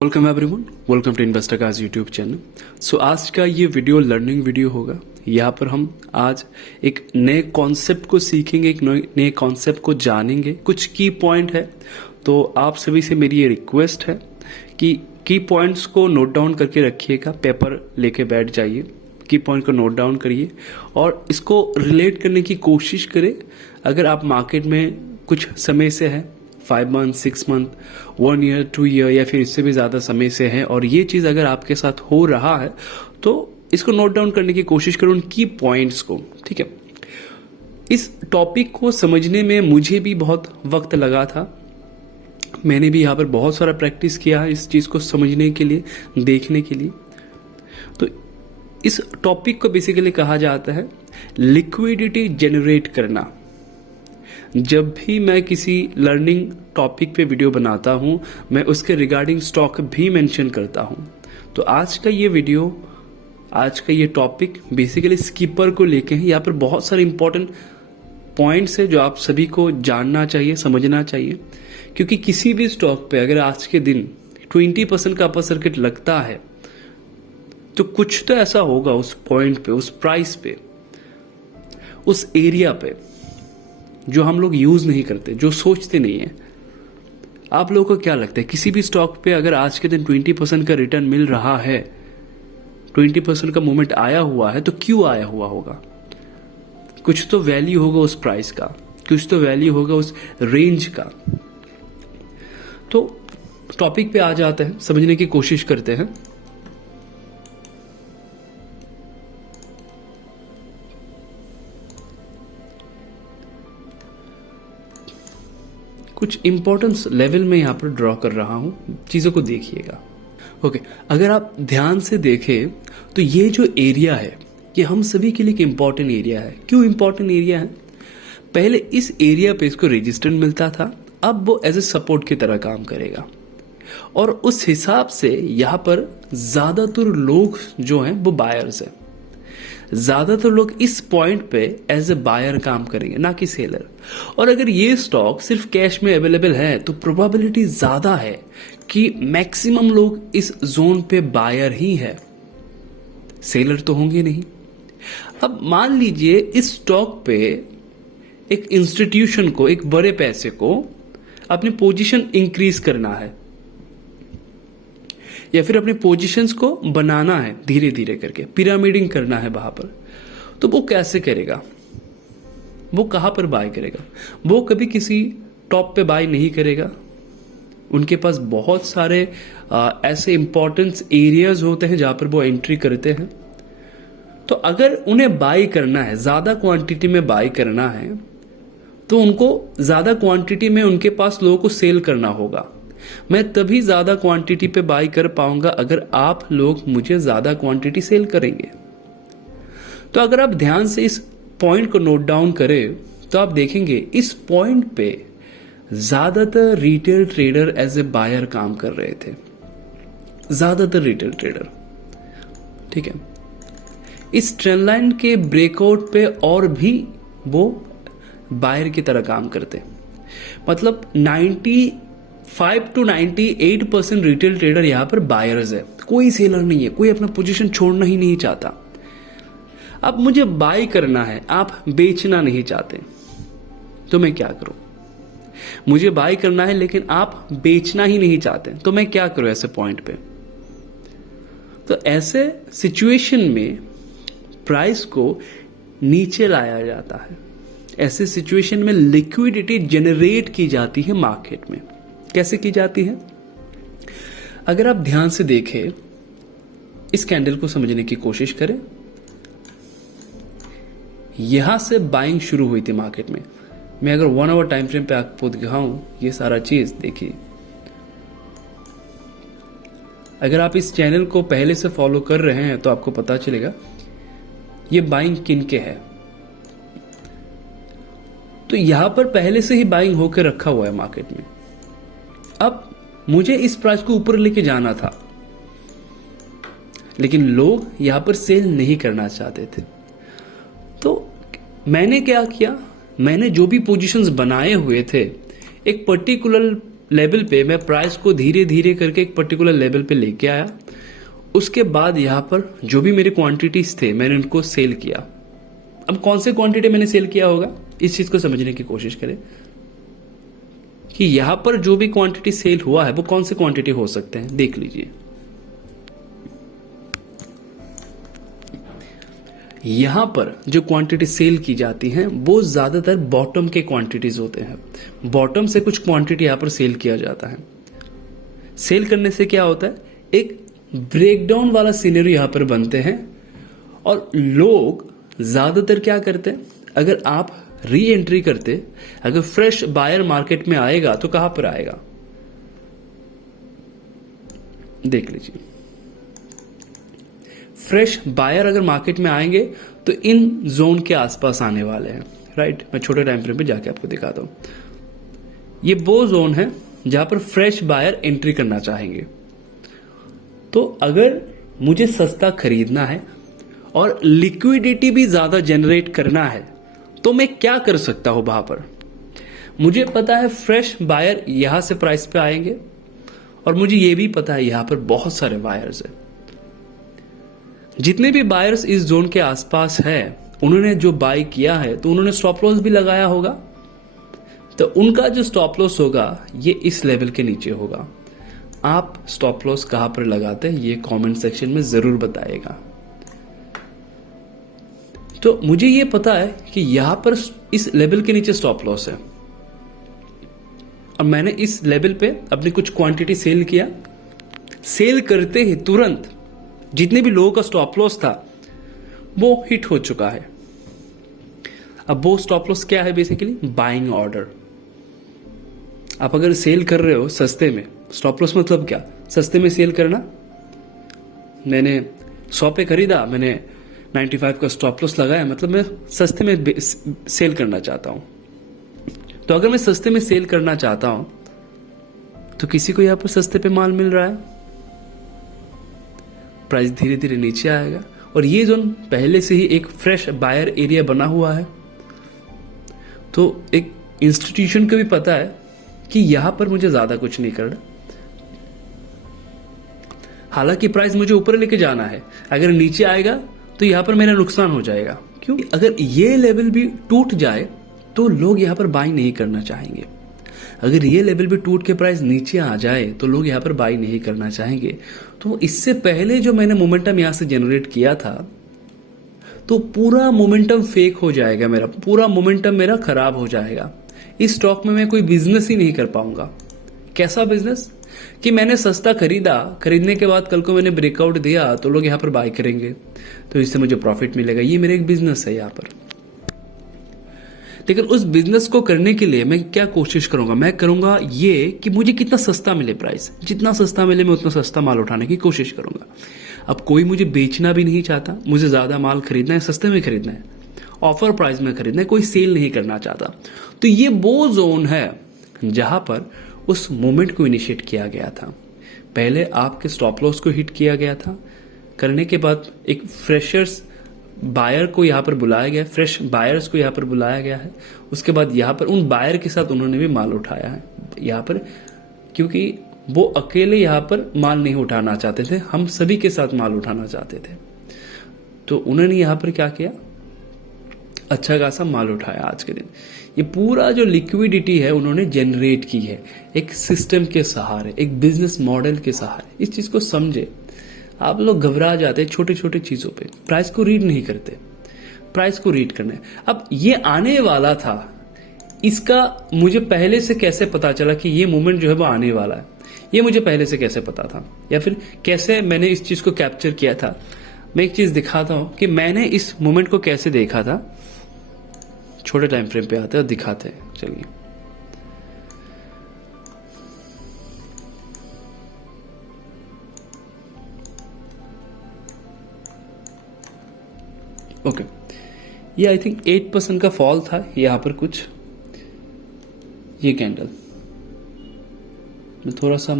Welcome everyone, welcome to investor काज YouTube channel. So आज का ये वीडियो लर्निंग वीडियो होगा। यहाँ पर हम आज एक नए कॉन्सेप्ट को सीखेंगे, एक नए कॉन्सेप्ट को जानेंगे। कुछ की पॉइंट है, तो आप सभी से मेरी ये रिक्वेस्ट है कि की पॉइंट्स को नोट डाउन करके रखिएगा, पेपर लेके बैठ जाइए, की पॉइंट को नोट डाउन करिए और इसको रिलेट करने की कोशिश करें। अगर आप मार्केट में कुछ समय से है, 5 मंथ, 6 मंथ, 1 ईयर, 2 ईयर या फिर इससे भी ज़्यादा समय से है और ये चीज़ अगर आपके साथ हो रहा है तो इसको नोट डाउन करने की कोशिश करो, उन की पॉइंट्स को। ठीक है, इस टॉपिक को समझने में मुझे भी बहुत वक्त लगा था। मैंने भी यहाँ पर बहुत सारा प्रैक्टिस किया है इस चीज़ को समझने के लिए, देखने के लिए। तो इस टॉपिक को बेसिकली कहा जाता है लिक्विडिटी जनरेट करना। जब भी मैं किसी लर्निंग टॉपिक पे वीडियो बनाता हूं, मैं उसके रिगार्डिंग स्टॉक भी मेंशन करता हूं। तो आज का ये वीडियो, आज का ये टॉपिक बेसिकली स्कीपर को लेके है। यहाँ पर बहुत सारे इंपॉर्टेंट पॉइंट्स है जो आप सभी को जानना चाहिए, समझना चाहिए। क्योंकि किसी भी स्टॉक पे अगर आज के दिन 20% का अपर सर्किट लगता है तो कुछ तो ऐसा होगा उस पॉइंट पे, उस प्राइस पे, उस एरिया पे जो हम लोग यूज नहीं करते, जो सोचते नहीं है। आप लोगों को क्या लगता है, किसी भी स्टॉक पे अगर आज के दिन 20% का रिटर्न मिल रहा है, 20% का मूवमेंट आया हुआ है, तो क्यों आया हुआ होगा? कुछ तो वैल्यू होगा उस प्राइस का, कुछ तो वैल्यू होगा उस रेंज का। तो टॉपिक पे आ जाते हैं, समझने की कोशिश करते हैं। कुछ इंपॉर्टेंस लेवल में यहां पर ड्रॉ कर रहा हूं, चीजों को देखिएगा। ओके, अगर आप ध्यान से देखें तो ये जो एरिया है ये हम सभी के लिए एक इंपॉर्टेंट एरिया है। क्यों इंपॉर्टेंट एरिया है? पहले इस एरिया पे इसको रेजिस्टेंस मिलता था, अब वो एज ए सपोर्ट की तरह काम करेगा और उस हिसाब से यहां पर ज्यादातर लोग जो हैं वो बायर्स हैं। ज्यादातर लोग इस पॉइंट पे एज ए बायर काम करेंगे, ना कि सेलर। और अगर ये स्टॉक सिर्फ कैश में अवेलेबल है तो प्रोबेबिलिटी ज्यादा है कि मैक्सिमम लोग इस जोन पे बायर ही है, सेलर तो होंगे नहीं। अब मान लीजिए इस स्टॉक पे एक इंस्टीट्यूशन को, एक बड़े पैसे को अपनी पोजीशन इंक्रीज करना है या फिर अपने पोजीशंस को बनाना है, धीरे धीरे करके पिरामिडिंग करना है वहां पर, तो वो कैसे करेगा? वो कहां पर बाय करेगा? वो कभी किसी टॉप पे बाय नहीं करेगा। उनके पास बहुत सारे ऐसे इंपॉर्टेंस एरियाज होते हैं जहां पर वो एंट्री करते हैं। तो अगर उन्हें बाय करना है, ज्यादा क्वांटिटी में बाय करना है, तो उनको ज्यादा क्वांटिटी में उनके पास लोगों को सेल करना होगा। मैं तभी ज्यादा क्वांटिटी पे बाय कर पाऊंगा अगर आप लोग मुझे ज्यादा क्वांटिटी सेल करेंगे। तो अगर आप ध्यान से इस पॉइंट को नोट डाउन करें तो आप देखेंगे इस पॉइंट पे ज्यादातर retail trader as a buyer काम कर रहे थे, ज्यादातर रिटेल ट्रेडर। ठीक है, इस ट्रेंड लाइन के ब्रेकआउट पे और भी वो बायर की तरह काम करते। मतलब 95 to 98% रिटेल ट्रेडर यहां पर बायर्स है, कोई सेलर नहीं है, कोई अपना पोजीशन छोड़ना ही नहीं चाहता। अब मुझे बाय करना है, आप बेचना नहीं चाहते, तो मैं क्या करूं? मुझे बाय करना है लेकिन आप बेचना ही नहीं चाहते, तो मैं क्या करूं ऐसे पॉइंट पे? तो ऐसे सिचुएशन में प्राइस को नीचे लाया जाता है। ऐसे सिचुएशन में लिक्विडिटी जनरेट की जाती है मार्केट में। कैसे की जाती है? अगर आप ध्यान से देखें, इस कैंडल को समझने की कोशिश करें। यहां से बाइंग शुरू हुई थी मार्केट में। मैं अगर 1 आवर टाइम फ्रेम पे आपको दिखाऊं ये सारा चीज, देखिए। अगर आप इस चैनल को पहले से फॉलो कर रहे हैं तो आपको पता चलेगा ये बाइंग किन के है। तो यहां पर पहले से ही बाइंग होकर रखा हुआ है मार्केट में। अब मुझे इस प्राइस को ऊपर लेके जाना था, लेकिन लोग यहां पर सेल नहीं करना चाहते थे। तो मैंने क्या किया? मैंने जो भी पोजीशंस बनाए हुए थे, एक पर्टिकुलर लेवल पे मैं प्राइस को धीरे धीरे करके एक पर्टिकुलर लेवल पे लेके आया। उसके बाद यहाँ पर जो भी मेरे क्वांटिटीज थे मैंने उनको सेल किया। अब कौन से क्वांटिटी मैंने सेल किया होगा इस चीज को समझने की कोशिश करें कि यहां पर जो भी क्वांटिटी सेल हुआ है वो कौन से क्वांटिटी हो सकते हैं, देख लीजिए। यहां पर जो क्वांटिटी सेल की जाती हैं वो ज्यादातर बॉटम के क्वांटिटीज होते हैं। बॉटम से कुछ क्वांटिटी यहां पर सेल किया जाता है। सेल करने से क्या होता है, एक ब्रेकडाउन वाला सिनेरियो यहां पर बनते हैं और लोग ज्यादातर क्या करते हैं, अगर आप री एंट्री करते, अगर फ्रेश बायर मार्केट में आएगा तो कहां पर आएगा, देख लीजिए। फ्रेश बायर अगर मार्केट में आएंगे तो इन जोन के आसपास आने वाले हैं, राइट। मैं छोटे टाइम फ्रेम पे जाके आपको दिखाता हूं। ये वो जोन है जहां पर फ्रेश बायर एंट्री करना चाहेंगे। तो अगर मुझे सस्ता खरीदना है और लिक्विडिटी भी ज्यादा जनरेट करना है तो मैं क्या कर सकता हूं वहां पर। मुझे पता है फ्रेश बायर यहां से प्राइस पे आएंगे और मुझे यह भी पता है यहां पर बहुत सारे बायर्स हैं। जितने भी बायर्स इस जोन के आसपास है उन्होंने जो बाय किया है तो उन्होंने स्टॉप लॉस भी लगाया होगा। तो उनका जो स्टॉप लॉस होगा ये इस लेवल के नीचे होगा। आप स्टॉप लॉस कहां पर लगाते हैं ये कमेंट सेक्शन में जरूर बताइएगा। तो मुझे ये पता है कि यहां पर इस लेवल के नीचे स्टॉप लॉस है और मैंने इस लेवल पे अपनी कुछ क्वांटिटी सेल किया। सेल करते ही तुरंत जितने भी लोगों का स्टॉप लॉस था वो हिट हो चुका है। अब वो स्टॉप लॉस क्या है, बेसिकली बाइंग ऑर्डर। आप अगर सेल कर रहे हो सस्ते में, स्टॉप लॉस मतलब क्या, सस्ते में सेल करना। मैंने 100 पे खरीदा, मैंने 95 का स्टॉप लॉस लगाया, मतलब मैं सस्ते में सेल करना चाहता हूं। तो अगर मैं सस्ते में सेल करना चाहता हूं तो किसी को यहां पर सस्ते पे माल मिल रहा है, प्राइस धीरे धीरे नीचे आएगा और ये जोन पहले से ही एक फ्रेश बायर एरिया बना हुआ है। तो एक इंस्टीट्यूशन को भी पता है कि यहां पर मुझे ज्यादा कुछ नहीं करना। हालांकि प्राइस मुझे ऊपर लेके जाना है, अगर नीचे आएगा तो यहां पर मेरा नुकसान हो जाएगा। क्यों, अगर ये लेवल भी टूट जाए तो लोग यहां पर बाई नहीं करना चाहेंगे। अगर ये लेवल भी टूट के प्राइस नीचे आ जाए तो लोग यहां पर बाई नहीं करना चाहेंगे। तो इससे पहले जो मैंने मोमेंटम यहां से जनरेट किया था तो पूरा मोमेंटम फेक हो जाएगा, मेरा पूरा मोमेंटम मेरा खराब हो जाएगा। इस स्टॉक में मैं कोई बिजनेस ही नहीं कर पाऊंगा। कैसा बिजनेस कि मैंने सस्ता खरीदा, खरीदने के बाद कल को मैंने ब्रेकआउट दिया तो लोग यहां पर बाय करेंगे, तो इससे मुझे प्रॉफिट मिलेगा। ये मेरा एक बिजनेस है यहां पर। लेकिन उस बिजनेस को करने के लिए मैं क्या कोशिश करूंगा, मैं करूंगा ये कि मुझे कितना सस्ता मिले प्राइस, जितना सस्ता मिले मैं उतना सस्ता माल उठाने की कोशिश करूंगा। अब कोई मुझे बेचना भी नहीं चाहता, मुझे ज्यादा माल खरीदना है, सस्ते में खरीदना है, ऑफर प्राइस में खरीदना है, कोई सेल नहीं करना चाहता। तो ये वो जोन है जहां पर उस मोमेंट को इनिशिएट किया गया था। पहले आपके स्टॉप लॉस को हिट किया गया था, करने के बाद एक फ्रेशर्स बायर को यहां पर बुलाया गया, फ्रेश बायर्स को यहां पर बुलाया गया है। उसके बाद यहां पर उन बायर के साथ उन्होंने भी माल उठाया है यहां पर, क्योंकि वो अकेले यहां पर माल नहीं उठाना चाहते थे, हम सभी के साथ माल उठाना चाहते थे। तो उन्होंने यहां पर क्या किया, अच्छा खासा माल उठाया आज के दिन। ये पूरा जो लिक्विडिटी है उन्होंने जनरेट की है एक सिस्टम के सहारे, एक बिजनेस मॉडल के सहारे। इस चीज को समझे। आप लोग घबरा जाते हैं छोटे छोटे चीजों पे, प्राइस को रीड नहीं करते। प्राइस को रीड करना है। अब ये आने वाला था, इसका मुझे पहले से कैसे पता चला कि ये मोमेंट जो है वो आने वाला है, ये मुझे पहले से कैसे पता था, या फिर कैसे मैंने इस चीज को कैप्चर किया था। मैं एक चीज दिखाता हूं कि मैंने इस मोमेंट को कैसे देखा था। छोटे टाइम फ्रेम पे आते हैं और दिखाते हैं, चलिए। ओके, ये आई थिंक 8% का फॉल था यहां पर कुछ। ये कैंडल मैं थोड़ा सा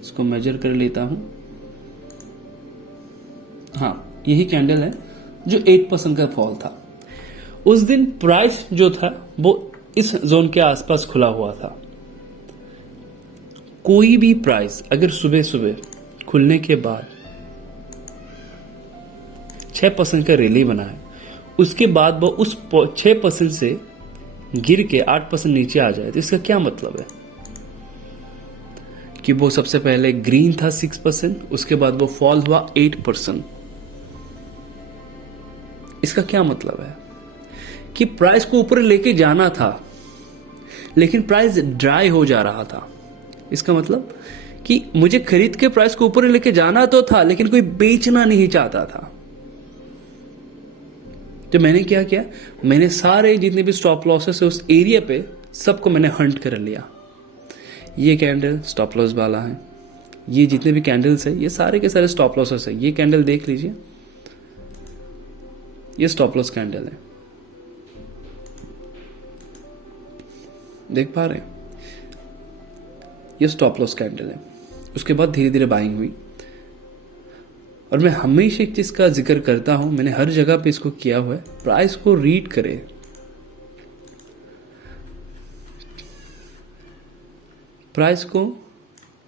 इसको मेजर कर लेता हूं। हाँ, यही कैंडल है जो 8% का फॉल था। उस दिन प्राइस जो था वो इस जोन के आसपास खुला हुआ था। कोई भी प्राइस अगर सुबह सुबह खुलने के बाद 6% का रैली बना है, उसके बाद वो उस 6% से गिर के 8% नीचे आ जाए, तो इसका क्या मतलब है कि वो सबसे पहले ग्रीन था 6%, उसके बाद वो फॉल हुआ 8%। इसका क्या मतलब है कि प्राइस को ऊपर लेके जाना था लेकिन प्राइस ड्राई हो जा रहा था। इसका मतलब कि मुझे खरीद के प्राइस को ऊपर लेके जाना तो था लेकिन कोई बेचना नहीं चाहता था। तो मैंने क्या किया, मैंने सारे जितने भी स्टॉप लॉसेस है उस एरिया पे सबको मैंने हंट कर लिया। ये कैंडल स्टॉप लॉस वाला है, ये जितने भी कैंडल्स है ये सारे के सारे स्टॉप लॉसेस है। ये कैंडल देख लीजिए, ये स्टॉप लॉस कैंडल है, देख पा रहे हैं, ये स्टॉप लॉस कैंडल है। उसके बाद धीरे धीरे बाइंग हुई और मैं हमेशा एक चीज का जिक्र करता हूं, मैंने हर जगह पे इसको किया हुआ है, प्राइस को रीड करें। प्राइस को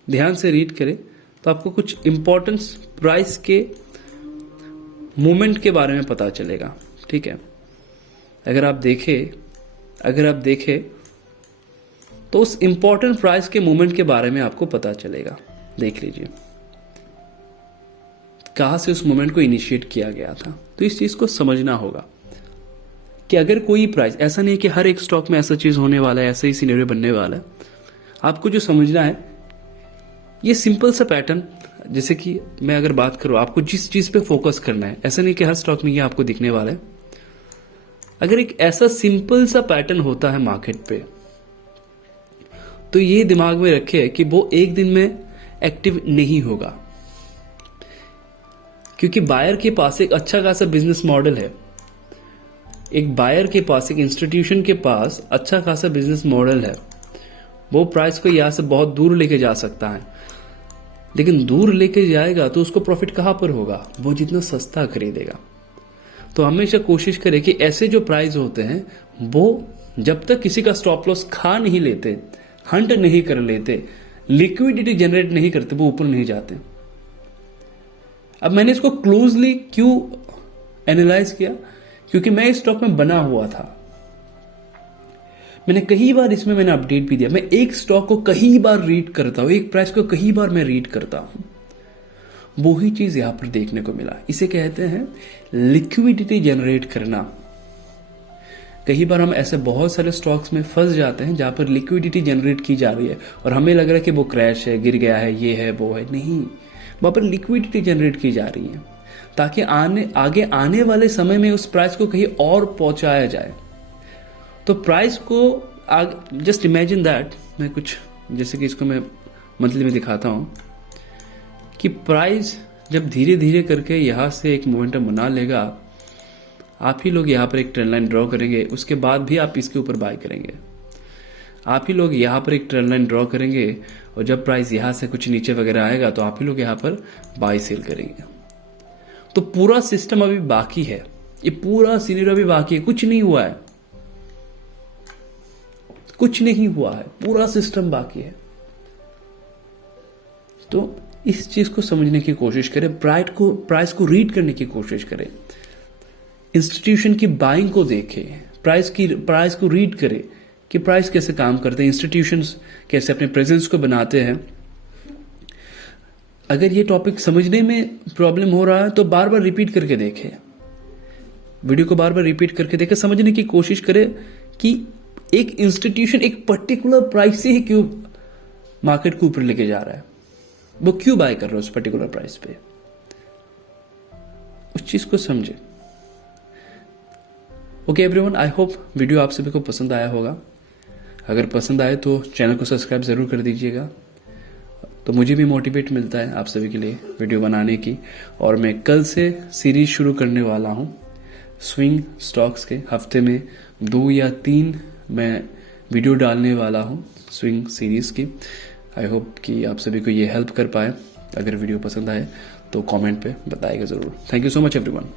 ध्यान से रीड करें तो आपको कुछ इंपॉर्टेंस प्राइस के मूवमेंट के बारे में पता चलेगा। ठीक है, अगर आप देखें तो उस इंपॉर्टेंट प्राइस के मूवमेंट के बारे में आपको पता चलेगा। देख लीजिए कहां से उस मूवमेंट को इनिशिएट किया गया था। तो इस चीज को समझना होगा कि अगर कोई प्राइस, ऐसा नहीं कि हर एक स्टॉक में ऐसा चीज होने वाला है, ऐसा ही सिनेरियो बनने वाला है। आपको जो समझना है ये सिंपल सा पैटर्न, जैसे कि मैं अगर बात करूं, आपको जिस चीज पे फोकस करना है, ऐसा नहीं कि हर स्टॉक में ये आपको दिखने वाला है। अगर एक ऐसा सिंपल सा पैटर्न होता है मार्केट पे, तो ये दिमाग में रखे कि वो एक दिन में एक्टिव नहीं होगा, क्योंकि बायर के पास एक अच्छा खासा बिजनेस मॉडल है। एक बायर के पास, एक इंस्टीट्यूशन के पास अच्छा खासा बिजनेस मॉडल है। वो प्राइस को यहां से बहुत दूर लेके जा सकता है, लेकिन दूर लेके जाएगा तो उसको प्रॉफिट कहां पर होगा, वो जितना सस्ता खरीदेगा। तो हमेशा कोशिश करें कि ऐसे जो प्राइस होते हैं वो जब तक किसी का स्टॉप लॉस खा नहीं लेते, हंट नहीं कर लेते, लिक्विडिटी जनरेट नहीं करते, वो ऊपर नहीं जाते। अब मैंने इसको क्लोजली क्यों एनालाइज किया, क्योंकि मैं इस स्टॉक में बना हुआ था। मैंने कई बार इसमें मैंने अपडेट भी दिया। मैं एक स्टॉक को कई बार रीड करता हूं, एक प्राइस को कई बार मैं रीड करता हूं। वो ही चीज यहां पर देखने को मिला। इसे कहते हैं लिक्विडिटी जनरेट करना। कई बार हम ऐसे बहुत सारे स्टॉक्स में फंस जाते हैं जहां पर लिक्विडिटी जनरेट की जा रही है और हमें लग रहा है कि वो क्रैश है, गिर गया है, ये है, वो है। नहीं, वहां पर लिक्विडिटी जनरेट की जा रही है ताकि आगे आने वाले समय में उस प्राइस को कहीं और पहुंचाया जाए। तो प्राइस को जस्ट इमेजिन दैट, मैं कुछ जैसे कि इसको मैं मंथली में दिखाता हूं कि प्राइस जब धीरे धीरे करके यहां से एक मोमेंटम बना लेगा, आप ही लोग यहाँ पर एक ट्रेंड लाइन ड्रॉ करेंगे, उसके बाद भी आप इसके ऊपर बाय करेंगे। आप ही लोग यहाँ पर एक ट्रेंड लाइन ड्रॉ करेंगे और जब प्राइस यहाँ से कुछ नीचे वगैरह आएगा तो आप ही लोग यहाँ पर बाय सेल करेंगे। तो पूरा सिस्टम अभी बाकी है, ये पूरा सीनियर अभी बाकी है, कुछ नहीं हुआ है, कुछ नहीं हुआ है, पूरा सिस्टम बाकी है। तो इस चीज को समझने की कोशिश करें, प्राइस को रीड करने की कोशिश करें, इंस्टीट्यूशन की बाइंग को देखें, प्राइस को रीड करें कि प्राइस कैसे काम करते हैं, इंस्टीट्यूशंस कैसे अपने प्रेजेंस को बनाते हैं। अगर ये टॉपिक समझने में प्रॉब्लम हो रहा है तो बार बार रिपीट करके देखें, वीडियो को बार बार रिपीट करके देखें, समझने की कोशिश करें कि एक इंस्टीट्यूशन एक पर्टिकुलर प्राइस से ही क्यों मार्केट को ऊपर लेके जा रहा है, वो क्यों बाय कर रहा है उस पर्टिकुलर प्राइस पे, उस चीज को समझे। Okay everyone, I hope video आप सभी को पसंद आया होगा। अगर पसंद आए तो चैनल को सब्सक्राइब जरूर कर दीजिएगा, तो मुझे भी मोटिवेट मिलता है आप सभी के लिए वीडियो बनाने की। और मैं कल से सीरीज शुरू करने वाला हूं स्विंग स्टॉक्स के, हफ्ते में 2 या 3 मैं वीडियो डालने वाला हूं स्विंग सीरीज की। आई होप कि आप सभी को ये हेल्प कर पाए। अगर वीडियो पसंद आए तो कमेंट पे बताइएगा ज़रूर। Thank you so much everyone.